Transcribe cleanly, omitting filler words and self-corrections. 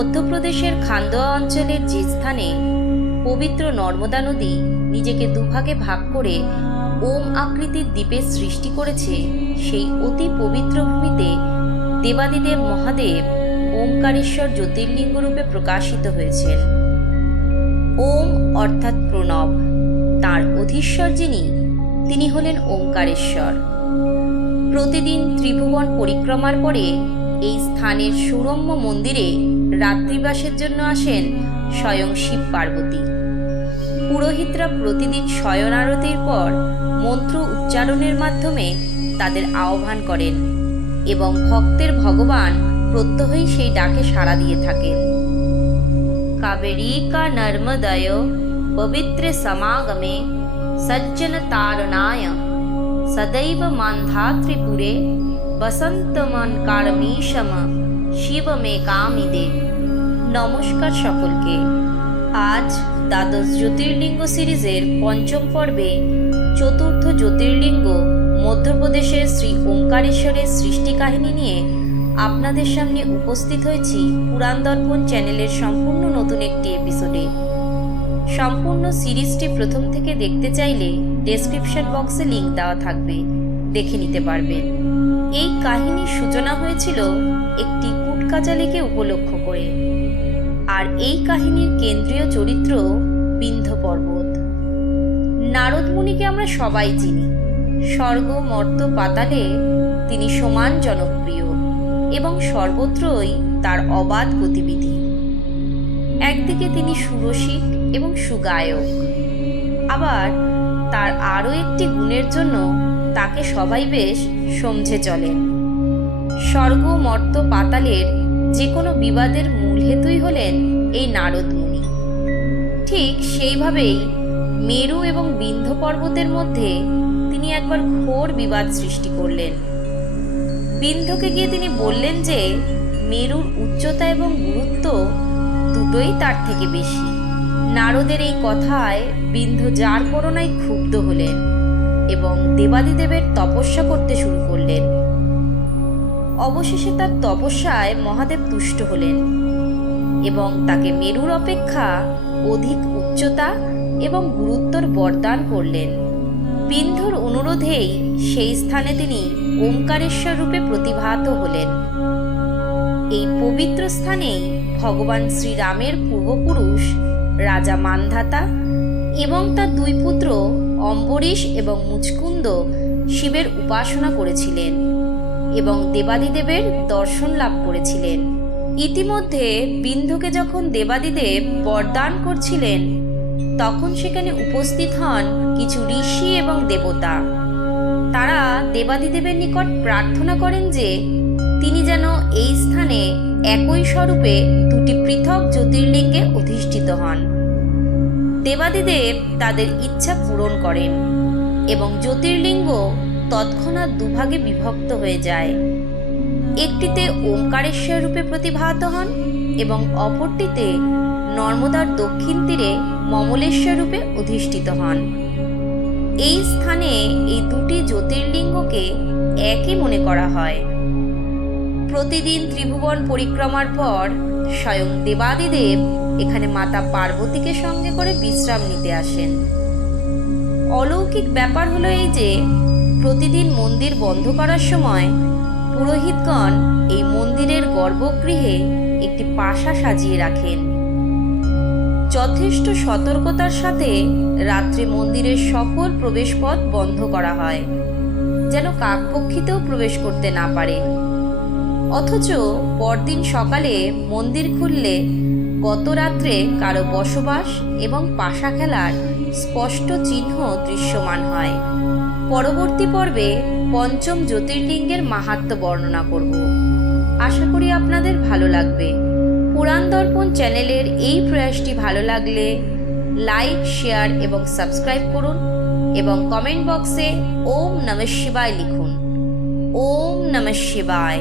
মধ্যপ্রদেশের খান্দোয়া অঞ্চলের যে স্থানে পবিত্র নর্মদা নদী নিজেকে দুভাগে ভাগ করে ওম আকৃতির দ্বীপের সৃষ্টি করেছে, সেই অতি পবিত্র ভূমিতে দেবাদিদেব মহাদেব ওমকারেশ্বর জ্যোতির্লিঙ্গ রূপে প্রকাশিত হয়েছেন। ওম অর্থাৎ প্রণব, তার অধীশ্বর যিনি, তিনি হলেন ওমকারেশ্বর। প্রতিদিন ত্রিভুবন পরিক্রমার পরে এই স্থানের সুরম্য মন্দিরে রাত্রিবাসের জন্য আসেন স্বয়ং শিব পার্বতী। পুরোহিতরা প্রতিদিন শয়ন আরতির পর মন্ত্র উচ্চারণের মাধ্যমে তাদের আহ্বান করেন এবং ভক্তের ভগবান প্রত্যহই সেই ডাকে সাড়া দিয়ে থাকেন। কাবেরী কা নর্মদয় পবিত্র সমাগমে সজ্জন তারণায় সদৈব মান্ধাত্রিপুরে বসন্তমন কারমীশম শিবমে কামিদে। নমস্কার সকলকে। আজ দ্বাদশ জ্যোতির্লিঙ্গ সিরিজের পঞ্চম পর্বে চতুর্থ জ্যোতির্লিঙ্গ মধ্যপ্রদেশের শ্রী ওমকারেশ্বরের সৃষ্টি কাহিনী নিয়ে আপনাদের সামনে উপস্থিত হয়েছি পুরাণ দর্পণ চ্যানেলের সম্পূর্ণ নতুন একটি এপিসোডে। সম্পূর্ণ সিরিজটি প্রথম থেকে দেখতে চাইলে ডেসক্রিপশন বক্সে লিংক দেওয়া থাকবে, দেখে নিতে পারবেন। এই কাহিনীর সূচনা হয়েছিল একটি কুটকাচালিকে উপলক্ষ করে, আর এই কাহিনীর কেন্দ্রীয় চরিত্র বিন্ধ্য পর্বত। নারদ মুনিকে আমরা সবাই চিনি। স্বর্গ মর্ত্য পাতালে তিনি সমান জনপ্রিয় এবং সর্বত্রই তার অবাধ গতিবিধি। একদিকে তিনি সুরসিক এবং সুগায়ক, আবার তার আরও একটি গুণের জন্য তাকে সবাই বেশ সমঝে চলেন। স্বর্গ মর্ত্য পাতালের যে কোনো বিবাদের মূল হেতুই হলেন এই নারদ মুনি। ঠিক সেইভাবেই মেরু এবং বিন্ধ্য পর্বতের মধ্যে তিনি একবার ঘোর বিবাদ সৃষ্টি করলেন। বিন্ধ্যকে গিয়ে তিনি বললেন যে মেরুর উচ্চতা এবং গুরুত্ব দুটোই তার থেকে বেশি। নারদের এই কথায় বিন্ধ্য যার করুণায় ক্ষুব্ধ হলেন এবং দেবাদিদেবের তপস্যা করতে শুরু করলেন। অবশেষে তার তপস্যায় মহাদেব তুষ্ট হলেন এবং তাকে মেরুর অপেক্ষা অধিক উচ্চতা এবং গুরুত্বর বরদান করলেন। বিন্ধ্যর অনুরোধেই সেই স্থানে তিনি ওমকারেশ্বর রূপে প্রতিভাত হলেন। এই পবিত্র স্থানেই ভগবান শ্রীরামের পূর্বপুরুষ রাজা মান্ধাতা এবং তার দুই পুত্র অম্বরীশ এবং মুচকুন্দ শিবের উপাসনা করেছিলেন এবং দেবাদিদেবের দর্শন লাভ করেছিলেন। ইতিমধ্যে বিন্ধ্যকে যখন দেবাদিদেব বরদান করছিলেন, তখন সেখানে উপস্থিত হন কিছু ঋষি এবং দেবতা। তারা দেবাদিদেবের নিকট প্রার্থনা করেন যে তিনি যেন এই স্থানে একই স্বরূপে দুটি পৃথক জ্যোতির্লিঙ্গে অধিষ্ঠিত হন। দেবাদিদেব তাদের ইচ্ছা পূরণ করেন এবং জ্যোতির্লিঙ্গ তৎক্ষণাৎ দুভাগে বিভক্ত হয়ে যায়। একটিতে ওমকারেশ্বর রূপে প্রতিভাত হন এবং অপরটিতে নর্মদার দক্ষিণ তীরে মমলেশ্বর রূপে অধিষ্ঠিত হন। এই স্থানে এই দুটি জ্যোতির্লিঙ্গকে একই মনে করা হয়। প্রতিদিন ত্রিভুবন পরিক্রমার পর স্বয়ং দেবাদিদেব এখানে মাতা পার্বতীকে সঙ্গে করে বিশ্রাম নিতে আসেন। অলৌকিক ব্যাপার হলো এই যে প্রতিদিন মন্দির বন্ধ করার সময় পুরোহিতগণ এই মন্দিরের গর্ভগৃহে একটি পাশা সাজিয়ে রাখেন। যথেষ্ট সতর্কতার সাথে রাত্রে মন্দিরের সকল প্রবেশপথ বন্ধ করা হয়, যেন কাকপক্ষীতেও প্রবেশ করতে না পারে। অথচ পরদিন সকালে মন্দির খুললে গত রাত্রে কারো বসবাস এবং পাশা খেলার স্পষ্ট চিহ্ন দৃশ্যমান হয়। পরবর্তী পর্বে পঞ্চম জ্যোতির্লিঙ্গের মাহাত্ম্য বর্ণনা করব। আশা করি আপনাদের ভালো লাগবে। পুরাণ দর্পণ চ্যানেলের এই প্রয়াসটি ভালো লাগলে লাইক, শেয়ার এবং সাবস্ক্রাইব করুন এবং কমেন্ট বক্সে ওম নমঃ শিবায় লিখুন। ওম নমঃ শিবায়।